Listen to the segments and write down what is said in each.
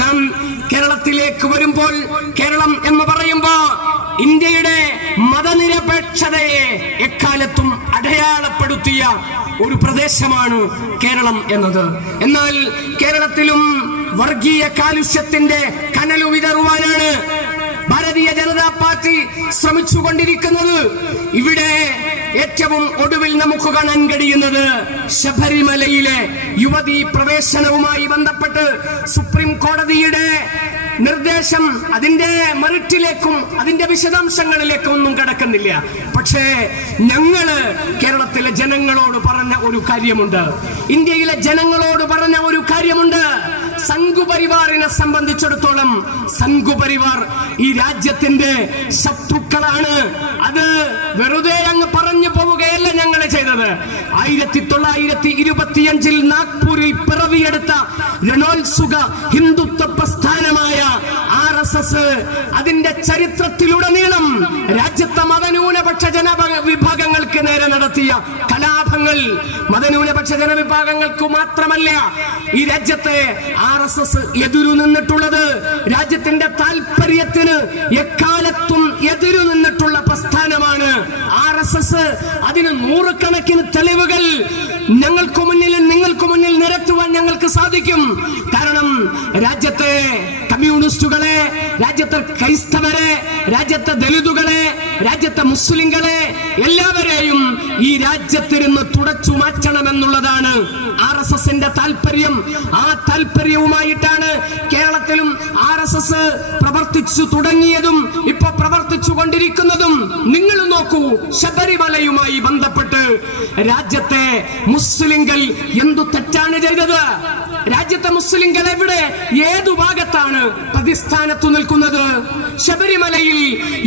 നാം കേരളത്തിലേക്ക് വരുമ്പോൾ, കേരളം എന്ന് പറയുമ്പോ ഇന്ത്യയുടെ മതനിരപേക്ഷതയെ എക്കാലത്തും അടയാളപ്പെടുത്തിയ ഒരു പ്രദേശമാണ് കേരളം എന്നത്. എന്നാൽ കേരളത്തിലും വർഗീയ കാലുഷ്യത്തിന്റെ കനലു വിതറുവാനാണ് ഭാരതീയ ജനതാ പാർട്ടി ശ്രമിച്ചുകൊണ്ടിരിക്കുന്നത്. ഇവിടെ ഏറ്റവും ഒടുവിൽ നമുക്ക് കാണാൻ കഴിയുന്നത് ശബരിമലയിലെ യുവതീ പ്രവേശനവുമായി ബന്ധപ്പെട്ട് സുപ്രീം കോടതിയുടെ നിർദ്ദേശം, അതിന്റെ മെറിറ്റിലേക്കും അതിന്റെ വിശദാംശങ്ങളിലേക്കും ഒന്നും കടക്കുന്നില്ല. പക്ഷേ ഞങ്ങള് കേരളത്തിലെ ജനങ്ങളോട് പറഞ്ഞ ഒരു കാര്യമുണ്ട്, ഇന്ത്യയിലെ ജനങ്ങളോട് പറഞ്ഞ ഒരു കാര്യമുണ്ട്. സംഘുപരിവാറിനെ സംബന്ധിച്ചിടത്തോളം സംഘുപരിവാർ ഈ രാജ്യത്തിന്റെ ശത്രുക്കളാണ്. അത് വെറുതെ അങ്ങ് പറഞ്ഞു പോവുകയല്ല ഞങ്ങൾ ചെയ്തത്. 1925 നാഗ്പൂരിൽ പിറവിയെടുത്ത രണോത്സുക ഹിന്ദുത്വ പ്രസ്ഥാനമായ RSS അതിന്റെ ചരിത്രത്തിലുടനീളം രാജ്യത്തെ മതന്യൂനപക്ഷ ജനവിഭാഗങ്ങൾക്ക് നേരെ നടത്തിയ കലാപങ്ങൾ മതന്യൂനപക്ഷ ജനവിഭാഗങ്ങൾക്ക് മാത്രമല്ല, ഈ രാജ്യത്തെ RSS എതിരു നിന്നിട്ടുള്ളത്, രാജ്യത്തിന്റെ താല്പര്യത്തിന് എക്കാലത്തും എതിരു നിന്നിട്ടുള്ള പ്രസ്ഥാനമാണ് RSS. അതിന് നൂറുകണക്കിന് തെളിവുകൾ ഞങ്ങൾക്ക് മുന്നിൽ നിങ്ങൾക്ക് മുന്നിൽ നിരത്തുവാൻ ഞങ്ങൾക്ക് സാധിക്കും. കാരണം രാജ്യത്തെ കമ്മ്യൂണിസ്റ്റുകളെ, രാജ്യത്തെ ക്രൈസ്തവരെ, രാജ്യത്തെ ദലിതുകളെ, രാജ്യത്തെ മുസ്ലിങ്ങളെ എല്ലാവരെയും ഈ രാജ്യത്തിരുന്ന് തുടച്ചു മാറ്റണമെന്നുള്ളതാണ് RSSന്റെ താല്പര്യം. ആ താല്പര്യവുമായിട്ടാണ് കേരളത്തിലും RSS പ്രവർത്തിച്ചു തുടങ്ങിയതും ഇപ്പൊ പ്രവർത്തിച്ചു കൊണ്ടിരിക്കുന്നതും. നിങ്ങൾ നോക്കൂ, ശബരിമലയുമായി ബന്ധപ്പെട്ട് രാജ്യത്തെ മുസ്ലിങ്ങൾ എന്തു തെറ്റാണ് ചെയ്തത്? രാജ്യത്തെ മുസ്ലിങ്ങൾ എവിടെ, ഏതു ഭാഗത്താണ് പ്രതിസ്ഥാനത്തു നിൽക്കുന്നത്? ശബരിമലയിൽ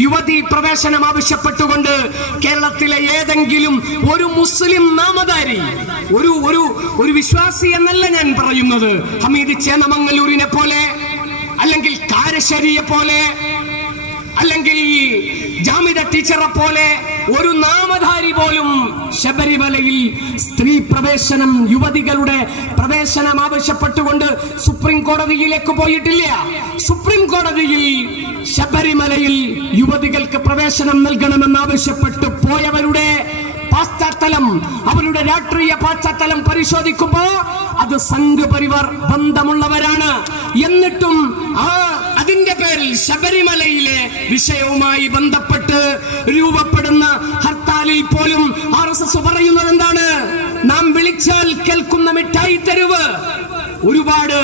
യുവതീ പ്രവേശനം ആവശ്യപ്പെട്ടുകൊണ്ട് കേരളത്തിലെ ഏതെങ്കിലും ഒരു മുസ്ലിം നാമധാരി, ഒരു വിശ്വാസി എന്നല്ല ഞാൻ പറയുന്നത്, ഹമീദ് ചേന്നമംഗലൂരിനെ പോലെ, അല്ലെങ്കിൽ കാരശ്ശേരിയെ പോലെ, അല്ലെങ്കിൽ ജാമിദ ടീച്ചറെ പോലെ ഒരു നാമധാരി പോലും ശബരിമലയിൽ സ്ത്രീ പ്രവേശനം, യുവതികളുടെ പ്രവേശനം ആവശ്യപ്പെട്ടുകൊണ്ട് സുപ്രീം കോടതിയിലേക്ക് പോയിട്ടില്ല. സുപ്രീം കോടതിയിൽ ശബരിമലയിൽ യുവതികൾക്ക് പ്രവേശനം നൽകണമെന്നാവശ്യപ്പെട്ടു പോയവരുടെ പാശ്ചാത്തലം, അവരുടെ രാഷ്ട്രീയ പാശ്ചാത്തലം പരിശോധിക്കുമ്പോ അത് സംഘപരിവാർ ബന്ധമുള്ളവരാണ്. എന്നിട്ടും അതിന്റെ പേരിൽ ശബരിമലയിലെ വിഷയവുമായി ബന്ധപ്പെട്ട് രൂപപ്പെടുന്ന ഹർത്താലിൽ പോലും RSS പറയുന്നത് എന്താണ്? നാം വിളിച്ചാൽ കേൾക്കുന്ന മിഠായി തെരുവ്. ഒരുപാട്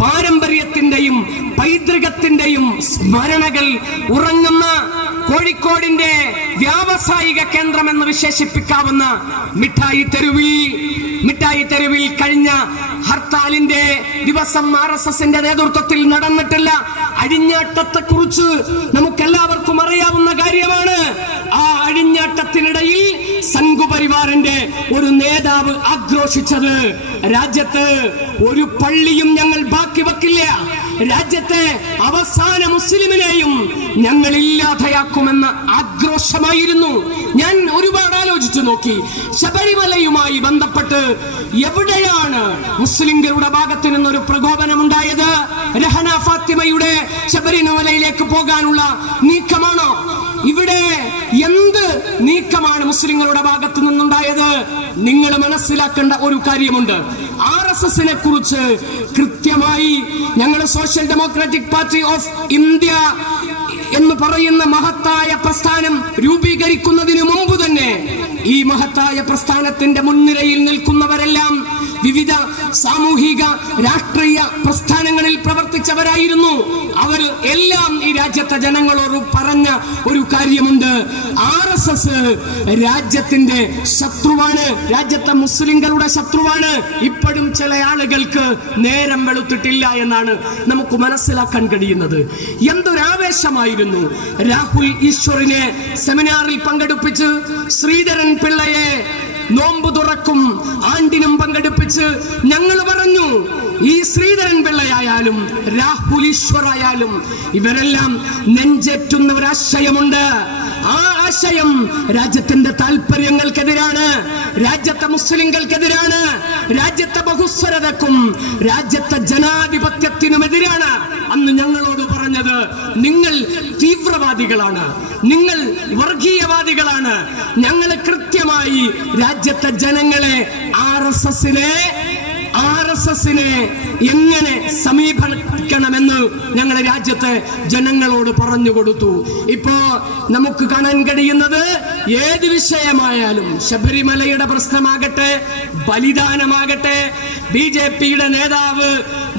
പാരമ്പര്യത്തിന്റെയും പൈതൃകത്തിന്റെയും സ്മരണകൾ ഉറങ്ങുന്ന കോഴിക്കോടിന്റെ വ്യാവസായിക കേന്ദ്രം എന്ന് വിശേഷിപ്പിക്കാവുന്ന മിഠായി തെരുവിൽ കഴിഞ്ഞ ഹർത്താലിന്റെ ദിവസം RSSന്റെ നേതൃത്വത്തിൽ നടന്നിട്ടില്ല അഴിഞ്ഞാട്ടത്തെ കുറിച്ച് നമുക്കെല്ലാവർക്കും അറിയാവുന്ന കാര്യമാണ്. ആ അഴിഞ്ഞാട്ടത്തിനിടയിൽ സംഘപരിവാറിന്റെ ഒരു നേതാവ് ആക്രോശിച്ചത്, രാജ്യത്ത് ഒരു പള്ളിയും ഞങ്ങൾ ബാക്കി വെക്കില്ല, രാജ്യത്തെ അവസാന മുസ്ലിമിനെയും ഞങ്ങൾ ഇല്ലാതെയാക്കുമെന്ന ആക്രോശമായിരുന്നു. ഞാൻ ഒരുപാട് ആലോചിച്ചു നോക്കി, ശബരിമലയുമായി ബന്ധപ്പെട്ട് എവിടെയാണ് മുസ്ലിംകളുടെ ഭാഗത്തു നിന്നൊരു പ്രകോപനമുണ്ടായത്? രഹന ഫാത്തിമയുടെ ശബരിമലയിലേക്ക് പോകാനുള്ള നീക്കമാണോ? ഇവിടെ എന്ത് നീക്കമാണ് മുസ്ലിങ്ങളുടെ ഭാഗത്തു നിന്നുണ്ടായത്? നിങ്ങൾ മനസ്സിലാക്കേണ്ട ഒരു കാര്യമുണ്ട്. RSSനെ കുറിച്ച് കൃത്യമായി ഞങ്ങൾ social democratic party of India എന്ന് പറയുന്ന മഹത്തായ പ്രസ്ഥാനം രൂപീകരിക്കുന്നതിന് മുമ്പ് തന്നെ ഈ മഹത്തായ പ്രസ്ഥാനത്തിന്റെ മുൻനിരയിൽ നിൽക്കുന്നവരെല്ലാം വിവിധ സാമൂഹിക രാഷ്ട്രീയ പ്രസ്ഥാനങ്ങളിൽ പ്രവർത്തിച്ചവരായിരുന്നു. അവർ എല്ലാം ഈ രാജ്യത്തെ ജനങ്ങളോട് പറഞ്ഞ ഒരു കാര്യമുണ്ട്, RSS രാജ്യത്തിന്റെ ശത്രുവാണ്, രാജ്യത്തെ മുസ്ലിങ്ങളുടെ ശത്രുവാണ്. ഇപ്പോഴും ചില ആളുകൾക്ക് നേരം വെളുത്തിട്ടില്ല എന്നാണ് നമുക്ക് മനസ്സിലാക്കാൻ കഴിയുന്നത്. എന്തൊരാവേശമായിരുന്നു രാഹുൽ ഈശ്വറിനെ സെമിനാറിൽ പങ്കെടുപ്പിച്ച്, ശ്രീധരൻ പിള്ളയെ നോമ്പ് തുറക്കും ആണ്ടിനും പങ്കെടുപ്പിച്ച് ഞങ്ങൾ പറഞ്ഞു, ഈ ശ്രീധരൻ പിള്ളയായാലും രാഹുൽ ഈശ്വറായാലും ഇവരെല്ലാം നെഞ്ചേറ്റുന്ന ഒരാശയമുണ്ട്. ആ ആശയം രാജ്യത്തിന്റെ താല്പര്യങ്ങൾക്കെതിരാണ്, രാജ്യത്തെ മുസ്ലിങ്ങൾക്കെതിരാണ്, രാജ്യത്തെ ബഹുസ്വരതക്കും രാജ്യത്തെ ജനാധിപത്യത്തിനുമെതിരാണ്. അന്ന് ഞങ്ങളോട് പറഞ്ഞത്, നിങ്ങൾ തീവ്രവാദികളാണ്, നിങ്ങൾ വർഗീയവാദികളാണ്. ഞങ്ങൾ കൃത്യമായി രാജ്യത്തെ ജനങ്ങളെ RSSനെ എങ്ങനെ സമീപിക്കണമെന്ന് ഞങ്ങൾ രാജ്യത്തെ ജനങ്ങളോട് പറഞ്ഞു കൊടുത്തു. ഇപ്പോ നമുക്ക് കാണാൻ കഴിയുന്നത് ഏത് വിഷയമായാലും, ശബരിമലയുടെ പ്രശ്നമാകട്ടെ, ബലിദാനമാകട്ടെ, BJPയുടെ നേതാവ്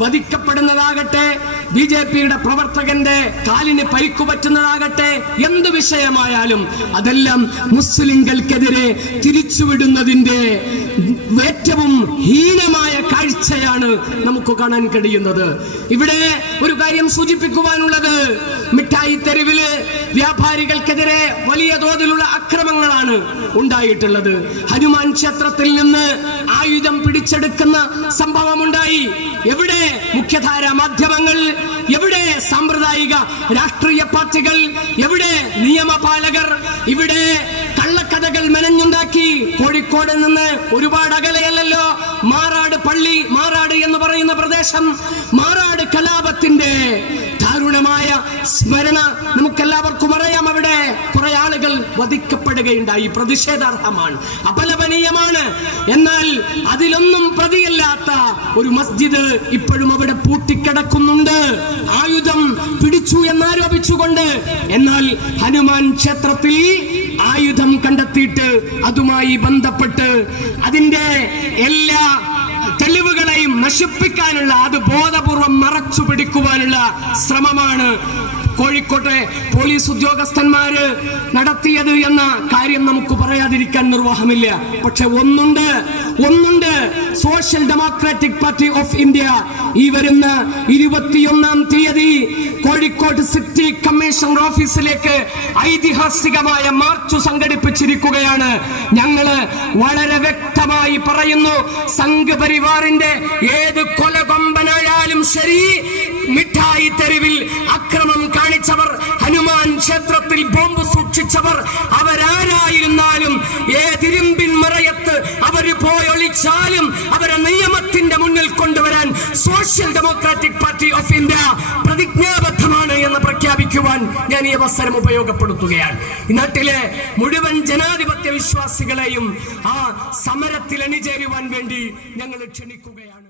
വധിക്കപ്പെടുന്നതാകട്ടെ, BJPയുടെ പ്രവർത്തകന്റെ കാലിന് പരിക്കു പറ്റുന്നതാകട്ടെ, എന്ത് വിഷയമായാലും അതെല്ലാം മുസ്ലിങ്ങൾക്കെതിരെ തിരിച്ചുവിടുന്നതിന്റെ ഏറ്റവും ഹീനമായ കാഴ്ചയാണ് നമുക്ക് കാണാൻ കഴിയുന്നത്. ഇവിടെ ഒരു കാര്യം സൂചിപ്പിക്കുവാനുള്ളത്, മിഠായി തെരുവില് വ്യാപാരികൾക്കെതിരെ വലിയ തോതിലുള്ള അക്രമങ്ങളാണ് ഉണ്ടായിട്ടുള്ളത്. ഹനുമാൻ ക്ഷേത്രത്തിൽ നിന്ന് ആയുധം പിടിച്ചെടുക്കുന്ന സംഭവമുണ്ടായി. എവിടെ മുഖ്യധാര മാധ്യമങ്ങൾ, എവിടെ സാമ്പ്രദായിക രാഷ്ട്രീയ പാർട്ടികൾ, എവിടെ നിയമപാലകർ? ഇവിടെ കള്ളക്കഥകൾ മെനഞ്ഞുണ്ടാക്കി. കോഴിക്കോട് നിന്ന് ഒരുപാട് അകലെയല്ലോ മാറാട് പള്ളി, മാറാട് എന്ന് പറയുന്ന പ്രദേശം. മാറാട് കലാപത്തിന്റെ ദാരുണമായ സ്മരണ നമുക്കെല്ലാവർക്കും അറിയാം. അവിടെ കുറെ ആളുകൾ വധിക്കപ്പെടുകയുണ്ടായി. പ്രതിഷേധാർഹമാണ്, അപലപനീയമാണ്. എന്നാൽ അതിലൊന്നും പ്രതിയല്ലാത്ത ഒരു മസ്ജിദ് ഇപ്പോഴും അവിടെ പൂട്ടിക്കിടക്കുന്നുണ്ട്, ആയുധം പിടിച്ചു എന്നാരോപിച്ചുകൊണ്ട്. എന്നാൽ ഹനുമാൻ ക്ഷേത്രത്തിൽ ആയുധം കണ്ടെത്തിയിട്ട് അതുമായി ബന്ധപ്പെട്ട് അതിന്റെ എല്ലാ തെളിവുകളെയും നശിപ്പിക്കാനുള്ള, അത് ബോധപൂർവം മറച്ചു പിടിക്കുവാനുള്ള ശ്രമമാണ് കോഴിക്കോട്ടെ പോലീസ് ഉദ്യോഗസ്ഥന്മാര് നടത്തിയത് എന്ന കാര്യം നമുക്ക് പറയാതിരിക്കാൻ നിർവാഹമില്ല. പക്ഷെ ഒന്നുണ്ട്, social democratic party of India ഈ വരുന്ന 21-ാം തീയതി കോഴിക്കോട് സിറ്റി കമ്മീഷണർ ഓഫീസിലേക്ക് ഐതിഹാസികമായ മാർച്ച് സംഘടിപ്പിച്ചിരിക്കുകയാണ്. ഞങ്ങള് വളരെ വ്യക്തമായി പറയുന്നു, സംഘ് പരിവാറിന്റെ ഏത് കൊലകൊമ്പനായാലും ശരി, മിഠായി തെരുവിൽ അക്രമം കാണിച്ചവർ, ഹനുമാൻ ക്ഷേത്രത്തിൽ ബോംബ് സൂക്ഷിച്ചവർ, അവരാരായിരുന്നാലും, ഏതിരുമ്പിൻ മറയത്ത് അവര് പോയൊളിച്ചാലും അവരെ നിയമത്തിന്റെ മുന്നിൽ കൊണ്ടുവരാൻ social democratic party of India പ്രതിജ്ഞാബദ്ധമാണ് എന്ന് പ്രഖ്യാപിക്കുവാൻ ഞാൻ ഈ അവസരം ഉപയോഗപ്പെടുത്തുകയാണ്. ഈ നാട്ടിലെ മുഴുവൻ ജനാധിപത്യ വിശ്വാസികളെയും ആ സമരത്തിൽ അണിചേരുവാൻ വേണ്ടി ഞങ്ങൾ ക്ഷണിക്കുകയാണ്.